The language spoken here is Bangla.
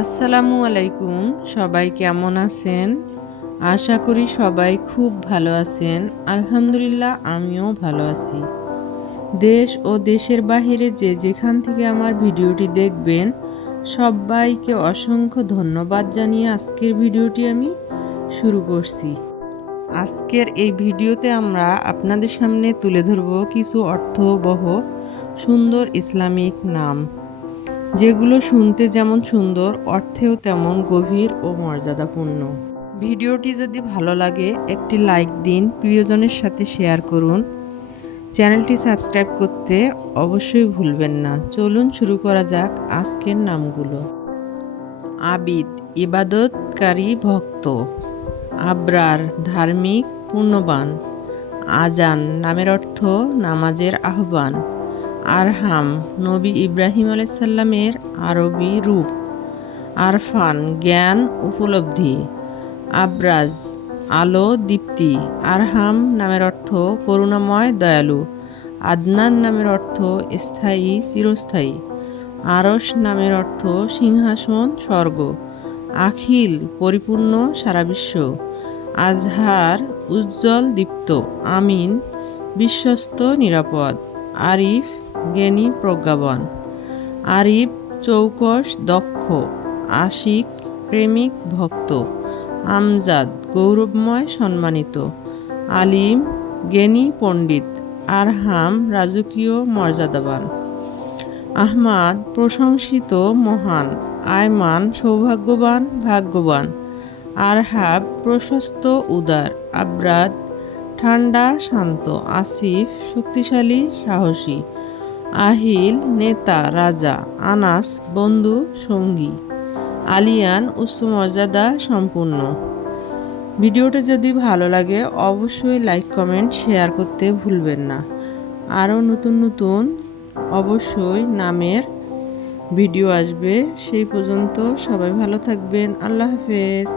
আসসালামু আলাইকুম। সবাই কেমন আছেন? আশা করি সবাই খুব ভালো আছেন। আলহামদুলিল্লাহ আমিও ভালো আছি। দেশ ও দেশের বাহিরে যে যেখান থেকে আমার ভিডিওটি দেখবেন সবাইকে অসংখ্য ধন্যবাদ জানিয়ে আজকের ভিডিওটি আমি শুরু করছি। আজকের এই ভিডিওতে আমরা আপনাদের সামনে তুলে ধরব কিছু অর্থবহ সুন্দর ইসলামিক নাম, যেগুলো শুনতে যেমন সুন্দর অর্থেও তেমন গভীর ও মর্যাদাপূর্ণ। ভিডিওটি যদি ভালো লাগে একটি লাইক দিন, প্রিয়জনের সাথে শেয়ার করুন, চ্যানেলটি সাবস্ক্রাইব করতে অবশ্যই ভুলবেন না। চলুন শুরু করা যাক আজকের নামগুলো। আবিদ, ইবাদতকারী ভক্ত। আবরার, ধার্মিক পুণ্যবান। আজান নামের অর্থ নামাজের আহ্বান। আরহাম, নবী ইব্রাহিম আলাইসাল্লামের আরবি রূপ। আরফান, জ্ঞান উপলব্ধি। আবরাজ, আলো দীপ্তি। আরহাম নামের অর্থ করুণাময় দয়ালু। আদনান নামের অর্থ স্থায়ী চিরস্থায়ী। আরশ নামের অর্থ সিংহাসন স্বর্গ। আখিল, পরিপূর্ণ সারা বিশ্ব। আজহার, উজ্জ্বল দীপ্ত। আমিন, বিশ্বস্ত নিরাপদ। আরিফ, জ্ঞানী প্রজ্ঞাবান। আরিফ, চৌকস দক্ষ। আশিক, প্রেমিক ভক্ত। আমজাদ, গৌরবময় সম্মানিত। আলিম, জ্ঞানী পণ্ডিত। আরহাম, রাজকীয় মর্যাদাবান। আহমাদ, প্রশংসিত মহান। আয়মান, সৌভাগ্যবান ভাগ্যবান। আরহাব, প্রশস্ত উদার। আব্রাদ, ঠান্ডা শান্ত। আসিফ, শক্তিশালী সাহসী। আহিল, নেতা রাজা। আনাস, বন্ধু সঙ্গী। আলিয়ান, উচ্চ মর্যাদা সম্পূর্ণ। ভিডিওটা যদি ভালো লাগে অবশ্যই লাইক কমেন্ট শেয়ার করতে ভুলবেন না। আরও নতুন নতুন অবশ্যই নামের ভিডিও আসবে। সেই পর্যন্ত সবাই ভালো থাকবেন। আল্লাহ হাফেজ।